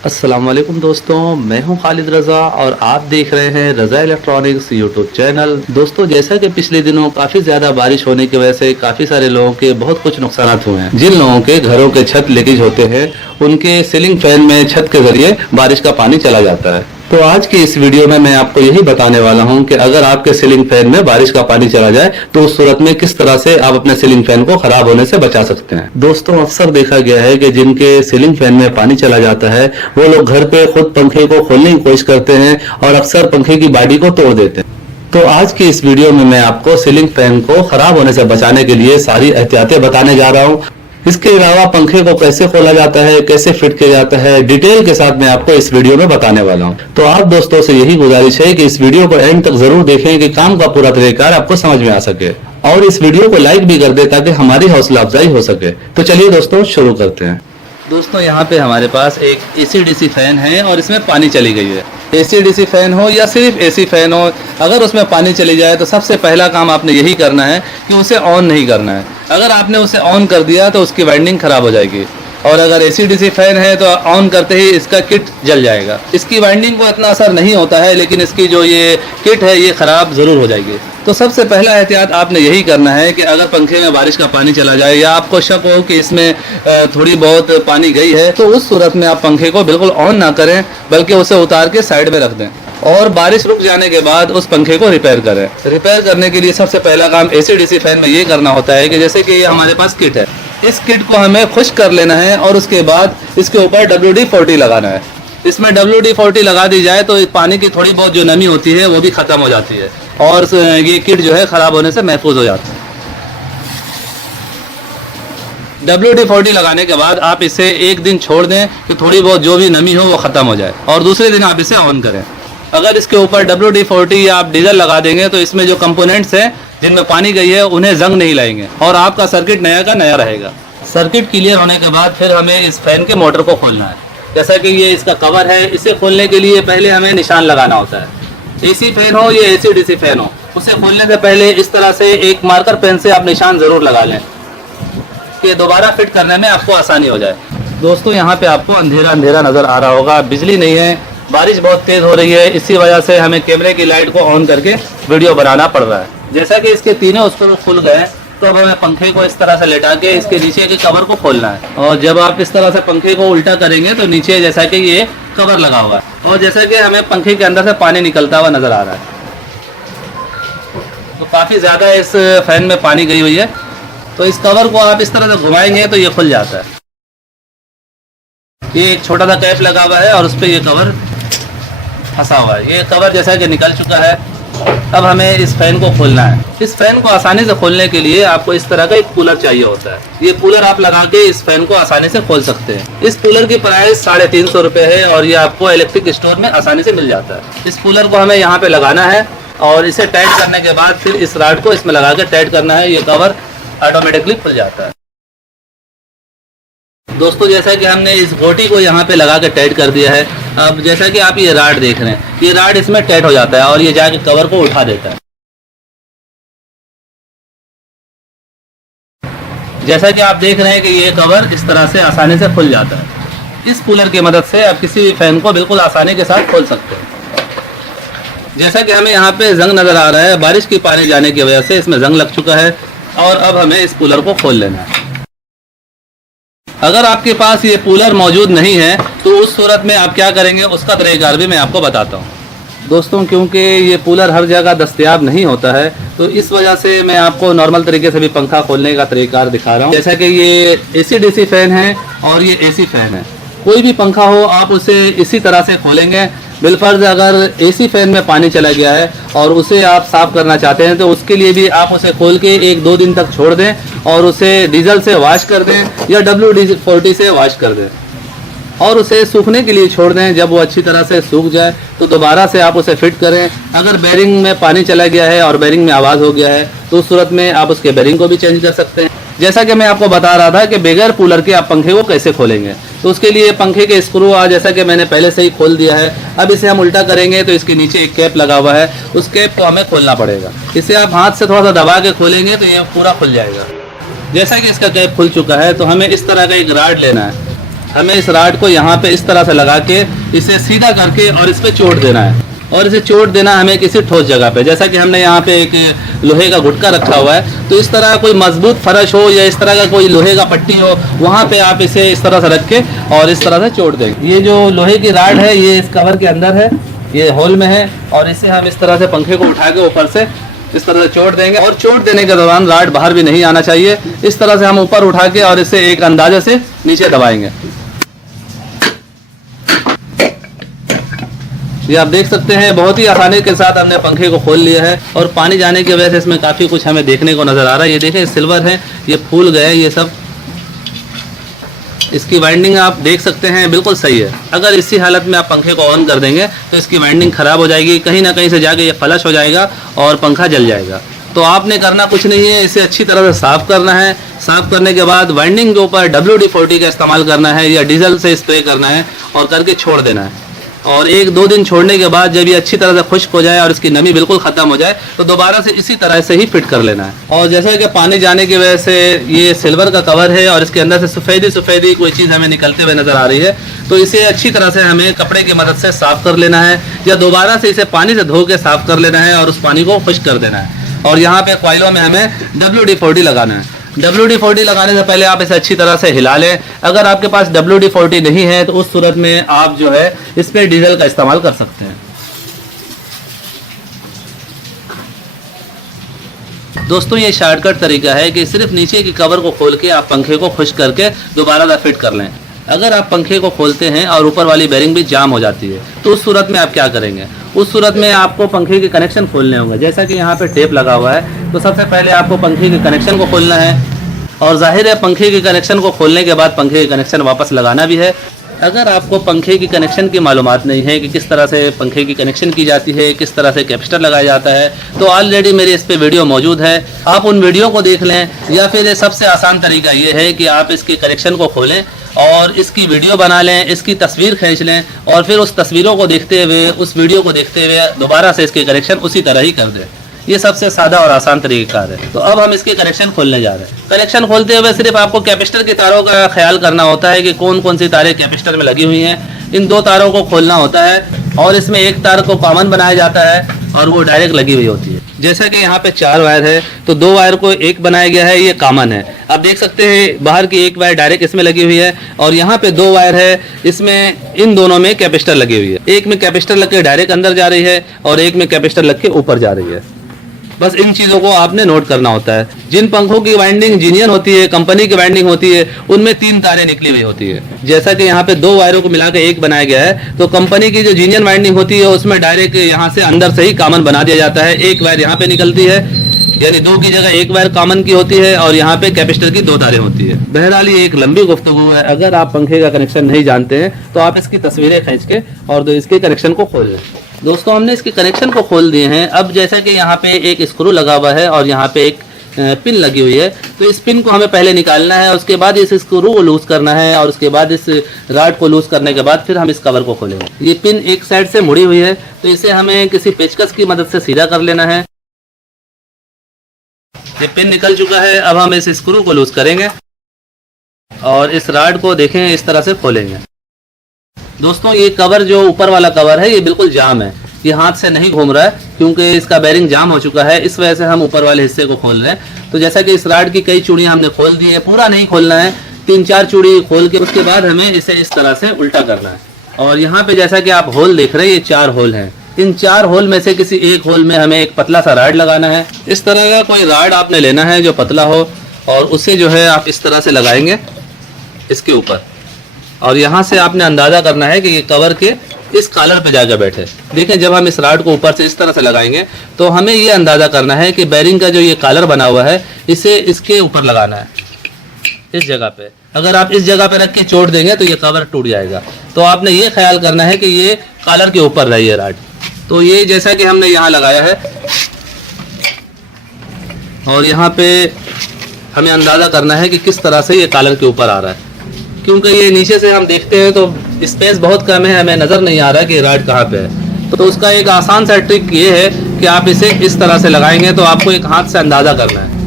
अस्सलाम वालेकुम दोस्तों, मैं हूं खालिद रज़ा और आप देख रहे हैं रज़ा इलेक्ट्रॉनिक्स यूट्यूब चैनल। दोस्तों, जैसा कि पिछले दिनों काफ़ी ज़्यादा बारिश होने की वजह से काफ़ी सारे लोगों के बहुत कुछ नुकसान हुए हैं। जिन लोगों के घरों के छत लीकेज होते हैं उनके सीलिंग फैन में छत के जरिए बारिश का पानी चला जाता है। तो आज की इस वीडियो में मैं आपको यही बताने वाला हूं कि अगर आपके सीलिंग फैन में बारिश का पानी चला जाए तो उस सूरत में किस तरह से आप अपने सीलिंग फैन को खराब होने से बचा सकते हैं। दोस्तों, अक्सर देखा गया है कि जिनके सीलिंग फैन में पानी चला जाता है वो लोग घर पे खुद पंखे को खोलने की कोशिश करते हैं और अक्सर पंखे की बाडी को तोड़ देते हैं। तो आज की इस वीडियो में मैं आपको सीलिंग फैन को खराब होने से बचाने के लिए सारी एहतियातें बताने जा रहा हूँ। इसके अलावा पंखे को कैसे खोला जाता है, कैसे फिट किया जाता है, डिटेल के साथ मैं आपको इस वीडियो में बताने वाला हूं। तो आप दोस्तों से यही गुजारिश है कि इस वीडियो को एंड तक जरूर देखें कि काम का पूरा तरीका आपको समझ में आ सके और इस वीडियो को लाइक भी कर दे ताकि हमारी हौसला अफजाई हो सके। तो चलिए दोस्तों शुरू करते हैं। दोस्तों, यहाँ पे हमारे पास एक AC/DC फैन है और इसमें पानी चली गई है। AC/DC फैन हो या सिर्फ AC फैन हो, अगर उसमें पानी चली जाए तो सबसे पहला काम आपने यही करना है कि उसे ऑन नहीं करना है। अगर आपने उसे ऑन कर दिया तो उसकी वाइंडिंग खराब हो जाएगी और अगर AC/DC फैन है तो ऑन करते ही इसका किट जल जाएगा। इसकी वाइंडिंग को इतना असर नहीं होता है लेकिन इसकी जो ये किट है ये खराब जरूर हो जाएगी। तो सबसे पहला एहतियात आपने यही करना है कि अगर पंखे में बारिश का पानी चला जाए या आपको शक हो कि इसमें थोड़ी बहुत पानी गई है तो उस सूरत में आप पंखे को बिल्कुल ऑन ना करें बल्कि उसे उतार के साइड में रख दें और बारिश रुक जाने के बाद उस पंखे को रिपेयर करें। रिपेयर करने के लिए सबसे पहला काम AC/DC फैन में ये करना होता है कि जैसे कि ये हमारे पास किट है, इस किट को हमें खुश्क कर लेना है और उसके बाद इसके ऊपर WD-40 लगाना है। इसमें WD-40 लगा दी जाए तो पानी की थोड़ी बहुत जो नमी होती है वो भी ख़त्म हो जाती है और ये किट जो है ख़राब होने से महफूज हो जाता है। WD-40 लगाने के बाद आप इसे एक दिन छोड़ दें कि थोड़ी बहुत जो भी नमी हो वो ख़त्म हो जाए और दूसरे दिन आप इसे ऑन करें। अगर इसके ऊपर WD-40 या आप डीजल लगा देंगे तो इसमें जो कंपोनेंट्स हैं जिनमें पानी गई है उन्हें जंग नहीं लाएंगे और आपका सर्किट नया का नया रहेगा। सर्किट क्लियर होने के बाद फिर हमें इस फैन के मोटर को खोलना है। जैसा कि ये इसका कवर है, इसे खोलने के लिए पहले हमें निशान लगाना होता है। AC फैन हो या AC/DC फैन हो, उसे खोलने से पहले इस तरह से एक मार्कर पेन से आप निशान ज़रूर लगा लें कि दोबारा फिट करने में आपको आसानी हो जाए। दोस्तों, यहाँ पे आपको अंधेरा अंधेरा नज़र आ रहा होगा, बिजली नहीं है, बारिश बहुत तेज़ हो रही है, इसी वजह से हमें कैमरे की लाइट को ऑन करके वीडियो बनाना पड़ रहा है। जैसा कि इसके तीनों स्क्रू खुल गए तो अब हमें पंखे को इस तरह से लेटा के इसके नीचे के कवर को खोलना है और जब आप इस तरह से पंखे को उल्टा करेंगे तो नीचे जैसा कि ये कवर लगा हुआ है और जैसा कि हमें पंखे के अंदर से पानी निकलता हुआ नज़र आ रहा है। तो काफ़ी ज़्यादा इस फैन में पानी गई हुई है, तो इस कवर को आप इस तरह से घुमाएंगे तो ये खुल जाता है। ये एक छोटा सा कैप लगा हुआ है और उस पर ये कवर फंसा हुआ है। ये कवर जैसा कि निकल चुका है। अब हमें इस फैन को खोलना है। इस फैन को आसानी से खोलने के लिए आपको इस तरह का एक कूलर चाहिए होता है। ये कूलर आप लगा के इस फैन को आसानी से खोल सकते हैं। इस कूलर की प्राइस 350 रुपये है और ये आपको इलेक्ट्रिक स्टोर में आसानी से मिल जाता है। इस कूलर को हमें यहाँ पे लगाना है और इसे टाइट करने के बाद फिर इस राड को इसमें लगा के टाइट करना है। ये कवर ऑटोमेटिकली खुल जाता है। दोस्तों, जैसा कि हमने इस गोटी को यहाँ पे लगा के टाइट कर दिया है, अब जैसा कि आप ये राड देख रहे हैं, ये राड इसमें टाइट हो जाता है और ये जाके कवर को उठा देता है। जैसा कि आप देख रहे हैं कि ये कवर इस तरह से आसानी से खुल जाता है। इस कूलर की मदद से आप किसी भी फैन को बिल्कुल आसानी के साथ खोल सकते हैं। जैसा कि हमें यहाँ पे जंग नज़र आ रहा है, बारिश की पानी जाने की वजह से इसमें जंग लग चुका है और अब हमें इस कूलर को खोल लेना है। अगर आपके पास ये कूलर मौजूद नहीं है तो उस सूरत में आप क्या करेंगे उसका तरीक़ाकार भी मैं आपको बताता हूँ। दोस्तों, क्योंकि ये कूलर हर जगह दस्तयाब नहीं होता है तो इस वजह से मैं आपको नॉर्मल तरीके से भी पंखा खोलने का तरीक़ाकार दिखा रहा हूँ। जैसा कि ये AC/DC फैन है और ये AC फैन है। कोई भी पंखा हो आप उसे इसी तरह से खोलेंगे। बिलफर्ज अगर AC फैन में पानी चला गया है और उसे आप साफ़ करना चाहते हैं तो उसके लिए भी आप उसे खोल के 1-2 दिन तक छोड़ दें और उसे डीजल से वॉश कर दें या WD-40 से वॉश कर दें और उसे सूखने के लिए छोड़ दें। जब वो अच्छी तरह से सूख जाए तो दोबारा से आप उसे फिट करें। अगर बेरिंग में पानी चला गया है और बेरिंग में आवाज़ हो गया है तो उस सूरत में आप उसके बेरिंग को भी चेंज कर सकते हैं। जैसा कि मैं आपको बता रहा था कि बगैर कूलर के आप पंखे को कैसे खोलेंगे, तो उसके लिए पंखे के स्क्रू जैसा कि मैंने पहले से ही खोल दिया है। अब इसे हम उल्टा करेंगे तो इसके नीचे एक कैप लगा हुआ है, उस कैप को हमें खोलना पड़ेगा। इसे आप हाथ से थोड़ा सा दबा के खोलेंगे तो ये पूरा खुल जाएगा। जैसा कि इसका कैप खुल चुका है तो हमें इस तरह का एक राड लेना है। हमें इस राड को यहाँ पे इस तरह से लगा के इसे सीधा करके और इस पे चोट देना है, और इसे चोट देना हमें किसी ठोस जगह पे। जैसा कि हमने यहाँ पे एक लोहे का गुटका रखा हुआ है, तो इस तरह कोई मजबूत फर्श हो या इस तरह का कोई लोहे का पट्टी हो, वहाँ पे आप इसे इस तरह से रख के और इस तरह से चोट देंगे। ये जो लोहे की राड है ये इस कवर के अंदर है, ये होल में है, और इसे हम इस तरह से पंखे को उठा के ऊपर से इस तरह से चोट देंगे। और चोट देने के दौरान राड बाहर भी नहीं आना चाहिए। इस तरह से हम ऊपर उठा के और इसे एक अंदाजे से नीचे दबाएंगे। ये आप देख सकते हैं बहुत ही आसानी के साथ हमने पंखे को खोल लिया है, और पानी जाने की वजह से इसमें काफ़ी कुछ हमें देखने को नज़र आ रहा है। ये देखें सिल्वर है, ये फूल गए ये सब। इसकी वाइंडिंग आप देख सकते हैं बिल्कुल सही है। अगर इसी हालत में आप पंखे को ऑन कर देंगे तो इसकी वाइंडिंग ख़राब हो जाएगी, कहीं ना कहीं से जाके ये फ्लश हो जाएगा और पंखा जल जाएगा। तो आपने करना कुछ नहीं है, इसे अच्छी तरह से साफ़ करना है। साफ़ करने के बाद वाइंडिंग के ऊपर WD-40 का इस्तेमाल करना है या डीजल से स्प्रे करना है और करके छोड़ देना है। और 1-2 दिन छोड़ने के बाद जब ये अच्छी तरह से खुश्क हो जाए और इसकी नमी बिल्कुल ख़त्म हो जाए तो दोबारा से इसी तरह से ही फिट कर लेना है। और जैसे कि पानी जाने की वजह से ये सिल्वर का कवर है और इसके अंदर से सफ़ेदी कोई चीज़ हमें निकलते हुए नज़र आ रही है, तो इसे अच्छी तरह से हमें कपड़े की मदद से साफ़ कर लेना है या दोबारा से इसे पानी से धो के साफ़ कर लेना है और उस पानी को खुश्क कर देना है। और यहाँ पे कॉइलों में हमें WD-40 लगाना है। WD-40 लगाने से पहले आप इसे अच्छी तरह से हिला लें। अगर आपके पास WD-40 नहीं है तो उस सूरत में आप जो है इस पे डीजल का इस्तेमाल कर सकते हैं। दोस्तों ये शॉर्टकट तरीका है कि सिर्फ नीचे की कवर को खोल के आप पंखे को खुश्क करके दोबारा से फिट कर लें। अगर आप पंखे को खोलते हैं और ऊपर वाली बेरिंग भी जाम हो जाती है तो उस सूरत में आप क्या करेंगे? उस सूरत में आपको पंखे के कनेक्शन खोलने होंगे। जैसा कि यहाँ पे टेप लगा हुआ है, तो सबसे पहले आपको पंखे के कनेक्शन को खोलना है, और जाहिर है पंखे के कनेक्शन को खोलने के बाद पंखे के कनेक्शन वापस लगाना भी है। अगर आपको पंखे की कनेक्शन की मालूमात नहीं है कि किस तरह से पंखे की कनेक्शन की जाती है, किस तरह से कैपेसिटर लगाया जाता है, तो ऑलरेडी मेरे इस पे वीडियो मौजूद है, आप उन वीडियो को देख लें। या फिर सबसे आसान तरीका ये है कि आप इसके कनेक्शन को खोलें और इसकी वीडियो बना लें, इसकी तस्वीर खींच लें, और फिर उस तस्वीरों को देखते हुए, उस वीडियो को देखते हुए दोबारा से इसके कनेक्शन उसी तरह ही कर दें। ये सबसे सादा और आसान तरीका है। तो अब हम इसके कनेक्शन खोलने जा रहे हैं। कनेक्शन खोलते हुए सिर्फ आपको कैपेसिटर की तारों का ख्याल करना होता है कि कौन कौन सी तारें कैपेसिटर में लगी हुई हैं। इन 2 तारों को खोलना होता है, और इसमें एक तार को कॉमन बनाया जाता है और वो डायरेक्ट लगी हुई होती है। जैसा कि यहाँ पे 4 वायर है तो 2 वायर को एक बनाया गया है, ये कॉमन है। आप देख सकते हैं बाहर की एक वायर डायरेक्ट इसमें लगी हुई है, और यहाँ पे 2 वायर है, इसमें इन दोनों में कैपेसिटर लगी हुई है। एक में कैपेसिटर लग के डायरेक्ट अंदर जा रही है और एक में कैपेसिटर लग के ऊपर जा रही है। बस इन चीज़ों को आपने नोट करना होता है। जिन पंखों की वाइंडिंग जीनियन होती है, कंपनी की वाइंडिंग होती है, उनमें 3 तारें निकली हुई होती है। जैसा कि यहाँ पे 2 वायरों को मिला के एक बनाया गया है, तो कंपनी की जो जीनियन वाइंडिंग होती है उसमें डायरेक्ट यहाँ से अंदर से ही कॉमन बना दिया जाता है। एक वायर यहाँ पे निकलती है, यानी 2 की जगह एक वायर कॉमन की होती है, और यहाँ पे कैपेसिटर की 2 तारें होती है। बहरहाल ये एक लंबी गुफ्तगू है। अगर आप पंखे का कनेक्शन नहीं जानते हैं तो आप इसकी तस्वीरें खींच के और इसके कनेक्शन को खोल लें। दोस्तों हमने इसके कनेक्शन को खोल दिए हैं। अब जैसा कि यहाँ पे एक स्क्रू लगा हुआ है और यहाँ पे एक पिन लगी हुई है, तो इस पिन को हमें पहले निकालना है, उसके बाद इस स्क्रू को लूज करना है, और उसके बाद इस राड को लूज करने के बाद फिर हम इस कवर को खोलेंगे। ये पिन एक साइड से मुड़ी हुई है, तो इसे हमें किसी पेचकस की मदद से सीधा कर लेना है। ये पिन निकल चुका है। अब हम इस स्क्रू को लूज करेंगे और इस राड को देखें इस तरह से खोलेंगे। दोस्तों ये कवर जो ऊपर वाला कवर है ये बिल्कुल जाम है, ये हाथ से नहीं घूम रहा है क्योंकि इसका बेरिंग जाम हो चुका है। इस वजह से हम ऊपर वाले हिस्से को खोल रहे हैं। तो जैसा कि इस राड की कई चूड़ियां हमने खोल दी है, पूरा नहीं खोलना है, 3-4 चूड़ी खोल के उसके बाद हमें इसे इस तरह से उल्टा करना है। और यहाँ पे जैसा कि आप होल देख रहे हैं, ये 4 होल हैं। इन 4 होल में से किसी एक होल में हमें एक पतला सा राड लगाना है। इस तरह का कोई राड आपने लेना है जो पतला हो, और उसे जो है आप इस तरह से लगाएंगे इसके ऊपर, और यहाँ से आपने अंदाज़ा करना है कि ये कवर के इस कॉलर पे जाकर बैठे। देखें जब हम इस राड को ऊपर से इस तरह से लगाएंगे तो हमें ये अंदाज़ा करना है कि बेरिंग का जो ये कॉलर बना हुआ है इसे इसके ऊपर लगाना है, इस जगह पे। अगर आप इस जगह पे रख के चोट देंगे तो ये कवर टूट जाएगा। तो आपने ये ख्याल करना है कि ये कॉलर के ऊपर रही है राड। तो ये जैसा कि हमने यहाँ लगाया है, और यहाँ पे हमें अंदाज़ा करना है कि किस तरह से ये कॉलर के ऊपर आ रहा है, क्योंकि ये नीचे से हम देखते हैं तो स्पेस बहुत कम है, हमें नज़र नहीं आ रहा कि राड कहाँ पे है। तो उसका एक आसान सा ट्रिक ये है कि आप इसे इस तरह से लगाएंगे तो आपको एक हाथ से अंदाज़ा करना है।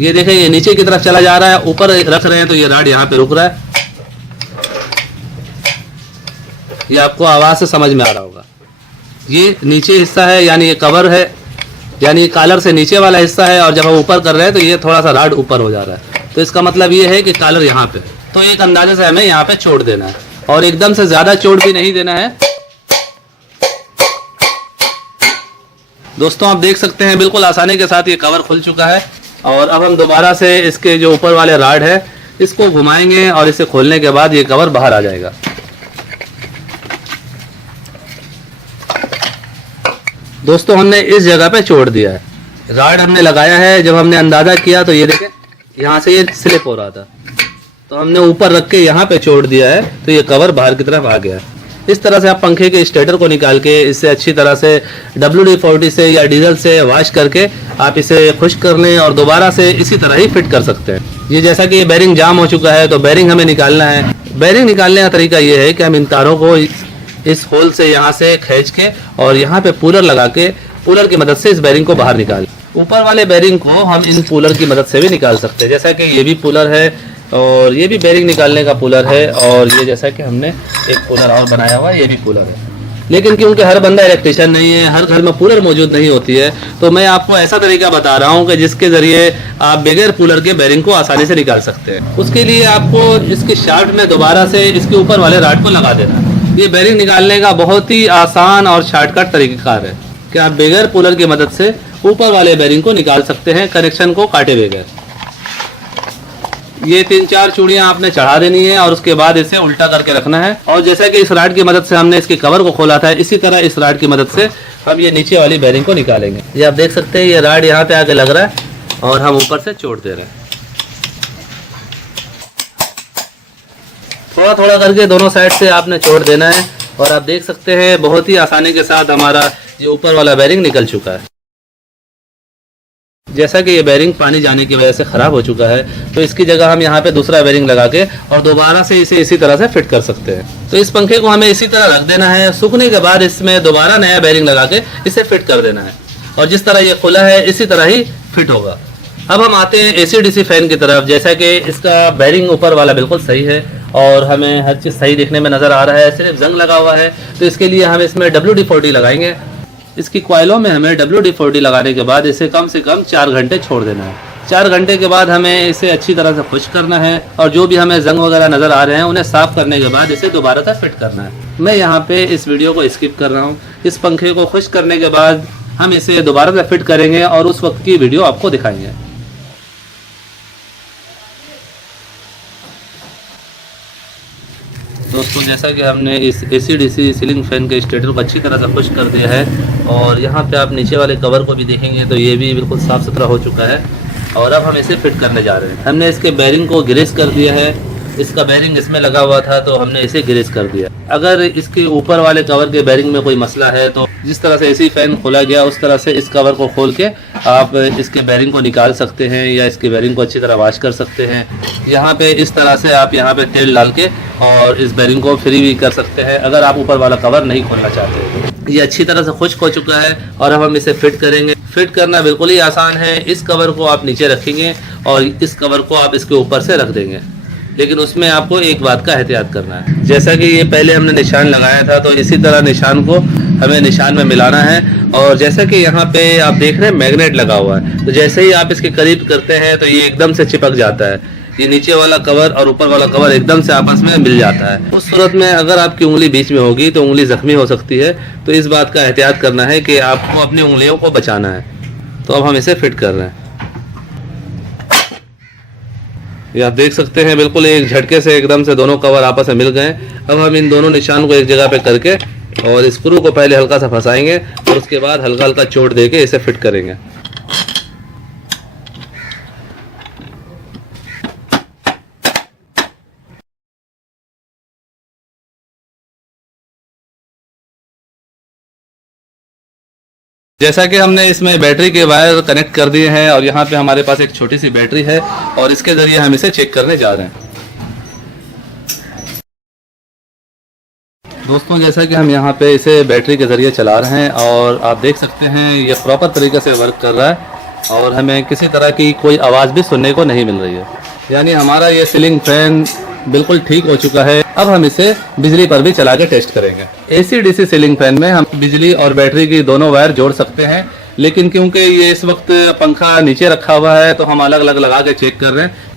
ये देखें ये नीचे की तरफ चला जा रहा है, ऊपर रख रहे हैं तो ये राड यहाँ पे रुक रहा है। ये आपको आवाज़ से समझ में आ रहा होगा। ये नीचे हिस्सा है यानी ये कवर है, यानी कॉलर से नीचे वाला हिस्सा है, और जब हम ऊपर कर रहे हैं तो ये थोड़ा सा राड ऊपर हो जा रहा है। तो इसका मतलब ये है कि कॉलर यहाँ पे, तो एक अंदाजे से हमें यहाँ पे छोड़ देना है और एकदम से ज़्यादा चोट भी नहीं देना है। दोस्तों आप देख सकते हैं बिल्कुल आसानी के साथ ये कवर खुल चुका है। और अब हम दोबारा से इसके जो ऊपर वाले राड है इसको घुमाएंगे और इसे खोलने के बाद ये कवर बाहर आ जाएगा। दोस्तों हमने इस जगह पे छोड़ दिया है, राड हमने लगाया है। जब हमने अंदाजा किया तो ये देखें यहाँ से ये स्लिप हो रहा था, तो हमने ऊपर रख के यहाँ पे छोड़ दिया है, तो ये कवर बाहर की तरफ आ गया है। इस तरह से आप पंखे के स्टेटर को निकाल के इसे अच्छी तरह से WD-40 से या डीजल से वॉश करके आप इसे खुश्क कर लें और दोबारा से इसी तरह ही फिट कर सकते हैं। ये जैसा कि ये बेरिंग जाम हो चुका है तो बेरिंग हमें निकालना है। बेरिंग निकालने का तरीका ये है कि हम इन तारों को इस होल से यहाँ से खींच के और यहाँ पे पुलर लगा के पुलर की मदद से इस बेरिंग को बाहर निकालें। ऊपर वाले बेरिंग को हम इन पुलर की मदद से भी निकाल सकते हैं, जैसा कि ये भी पुलर है और ये भी बेरिंग निकालने का पुलर है, और ये जैसा कि हमने एक पुलर और बनाया हुआ है ये भी पुलर है। लेकिन क्योंकि हर बंदा इलेक्ट्रिशियन नहीं है, हर घर में पुलर मौजूद नहीं होती है, तो मैं आपको ऐसा तरीका बता रहा हूँ कि जिसके ज़रिए आप बगैर पुलर के बेरिंग को आसानी से निकाल सकते हैं। उसके लिए आपको इसके शाफ्ट में दोबारा से इसके ऊपर वाले राड को लगा देना है। ये बेरिंग निकालने का बहुत ही आसान और शॉर्टकट तरीकाकार है कि आप बगैर पुलर की मदद से ऊपर वाले बेरिंग को निकाल सकते हैं कनेक्शन को काटे बगैर। ये 3-4 चूड़ियां आपने चढ़ा देनी है और उसके बाद इसे उल्टा करके रखना है। और जैसा कि इस राड की मदद से हमने इसके कवर को खोला था, इसी तरह इस राड की मदद से हम ये नीचे वाली बेरिंग को निकालेंगे। ये आप देख सकते हैं ये राड यहाँ पे आके लग रहा है और हम ऊपर से छोड़ दे रहे हैं। थोड़ा थोड़ा करके दोनों साइड से आपने छोड़ देना है और आप देख सकते हैं बहुत ही आसानी के साथ हमारा ये ऊपर वाला बेरिंग निकल चुका है। जैसा कि ये बेरिंग पानी जाने की वजह से ख़राब हो चुका है, तो इसकी जगह हम यहाँ पे दूसरा बेरिंग लगा के और दोबारा से इसे इसी तरह से फिट कर सकते हैं। तो इस पंखे को हमें इसी तरह रख देना है, सूखने के बाद इसमें दोबारा नया बेरिंग लगा के इसे फिट कर देना है और जिस तरह ये खुला है इसी तरह ही फिट होगा। अब हम आते हैं AC/DC फैन की तरफ। जैसा कि इसका बेरिंग ऊपर वाला बिल्कुल सही है और हमें हर चीज़ सही दिखने में नज़र आ रहा है, सिर्फ जंग लगा हुआ है, तो इसके लिए हम इसमें WD-40 लगाएंगे। इसकी कॉइलों में हमें WD-40 लगाने के बाद इसे कम से कम 4 घंटे छोड़ देना है। 4 घंटे के बाद हमें इसे अच्छी तरह से खुश्क करना है और जो भी हमें जंग वगैरह नज़र आ रहे हैं उन्हें साफ़ करने के बाद इसे दोबारा से फिट करना है। मैं यहाँ पे इस वीडियो को स्किप कर रहा हूँ। इस पंखे को खुश्क करने के बाद हम इसे दोबारा से फिट करेंगे और उस वक्त की वीडियो आपको दिखाएंगे। दोस्तों जैसा कि हमने इस AC/DC सीलिंग फैन के स्टेटर को अच्छी तरह से खुश्क कर दिया है और यहाँ पे आप नीचे वाले कवर को भी देखेंगे तो ये भी बिल्कुल साफ़ सुथरा हो चुका है और अब हम इसे फिट करने जा रहे हैं। हमने इसके बेरिंग को ग्रीस कर दिया है, इसका बेरिंग इसमें लगा हुआ था तो हमने इसे ग्रीस कर दिया। अगर इसके ऊपर वाले कवर के बेरिंग में कोई मसला है तो जिस तरह से AC फैन खोला गया उस तरह से इस कवर को खोल के आप इसके बेरिंग को निकाल सकते हैं या इसके बेरिंग को अच्छी तरह वॉश कर सकते हैं। यहाँ पे इस तरह से आप यहाँ पे तेल डाल के और इस बेरिंग को फ्री भी कर सकते हैं अगर आप ऊपर वाला कवर नहीं खोलना चाहते। ये अच्छी तरह से खुश्क हो चुका है और अब हम इसे फिट करेंगे। फिट करना बिल्कुल ही आसान है। इस कवर को आप नीचे रखेंगे और इस कवर को आप इसके ऊपर से रख देंगे, लेकिन उसमें आपको एक बात का एहतियात करना है। जैसा कि ये पहले हमने निशान लगाया था तो इसी तरह निशान को हमें निशान में मिलाना है और जैसा कि यहाँ पे आप देख रहे हैं मैग्नेट लगा हुआ है, तो जैसे ही आप इसके करीब करते हैं तो ये एकदम से चिपक जाता है। ये नीचे वाला कवर और ऊपर वाला कवर एकदम से आपस में मिल जाता है। उस सूरत में अगर आपकी उंगली बीच में होगी तो उंगली जख्मी हो सकती है, तो इस बात का एहतियात करना है कि आपको अपनी उंगलियों को बचाना है। तो अब हम इसे फिट कर रहे हैं। ये आप देख सकते हैं बिल्कुल एक झटके से एकदम से दोनों कवर आपस में मिल गए। अब हम इन दोनों निशान को एक जगह पे करके और स्क्रू को पहले हल्का सा फंसाएंगे और उसके बाद हल्का हल्का चोट देके इसे फिट करेंगे। जैसा कि हमने इसमें बैटरी के वायर कनेक्ट कर दिए हैं और यहाँ पे हमारे पास एक छोटी सी बैटरी है और इसके ज़रिए हम इसे चेक करने जा रहे हैं। दोस्तों जैसा कि हम यहाँ पे इसे बैटरी के ज़रिए चला रहे हैं और आप देख सकते हैं ये प्रॉपर तरीके से वर्क कर रहा है और हमें किसी तरह की कोई आवाज़ भी सुनने को नहीं मिल रही है। यानी हमारा ये सीलिंग फैन बिल्कुल ठीक हो चुका है। अब हम इसे बिजली पर भी चला के टेस्ट करेंगे। एसी डीसी सीलिंग फैन में हम बिजली और बैटरी की दोनों वायर जोड़ सकते हैं, लेकिन क्योंकि ये इस वक्त पंखा नीचे रखा हुआ है तो हम अलग अलग लगा के चेक कर रहे हैं।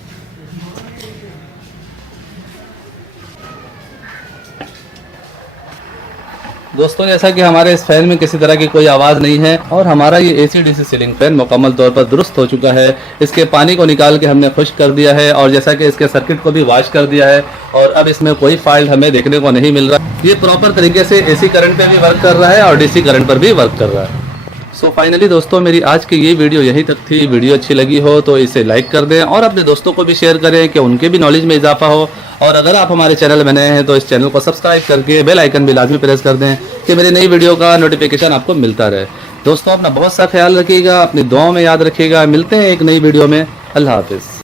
दोस्तों, जैसा कि हमारे इस फैन में किसी तरह की कोई आवाज़ नहीं है और हमारा ये एसी डीसी सीलिंग फैन मुकम्मल तौर पर दुरुस्त हो चुका है। इसके पानी को निकाल के हमने खुश्क कर दिया है और जैसा कि इसके सर्किट को भी वॉश कर दिया है और अब इसमें कोई फॉल्ट हमें देखने को नहीं मिल रहा। ये प्रॉपर तरीके से एसी करंट पे भी वर्क कर रहा है और डीसी करंट पर भी वर्क कर रहा है। सो फाइनली दोस्तों, मेरी आज की ये वीडियो यहीं तक थी। वीडियो अच्छी लगी हो तो इसे लाइक कर दें और अपने दोस्तों को भी शेयर करें कि उनके भी नॉलेज में इजाफा हो। और अगर आप हमारे चैनल में नए हैं तो इस चैनल को सब्सक्राइब करके बेल आइकन भी लाजमी प्रेस कर दें कि मेरी नई वीडियो का नोटिफिकेशन आपको मिलता रहे। दोस्तों, अपना बहुत सा ख्याल रखिएगा, अपनी दुआओं में याद रखिएगा। मिलते हैं एक नई वीडियो में। अल्लाह हाफिज़।